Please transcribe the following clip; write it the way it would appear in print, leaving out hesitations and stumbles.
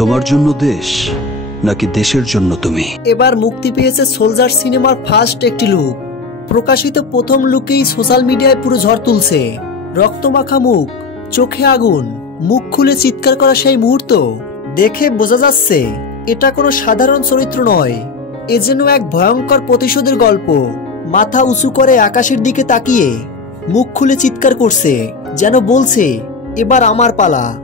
তোমার জন্য দেশ নাকি দেশের জন্য তুমি? এবার মুক্তি পেয়েছে সোলজার সিনেমার ফার্স্ট একটি লুক। প্রকাশিত প্রথম লুকেই সোশ্যাল মিডিয়ায় পুরো ঝড় তুলছে। রক্তমাখা মুখ, চোখে আগুন, মুখ খুলে চিৎকার করা সেই মুহূর্ত দেখে বোঝা যাচ্ছে এটা কোনো সাধারণ চরিত্র নয়। এ যেন এক ভয়ঙ্কর প্রতিশোধের গল্প। মাথা উঁচু করে আকাশের দিকে তাকিয়ে মুখ খুলে চিৎকার করছে, যেন বলছে এবার আমার পালা।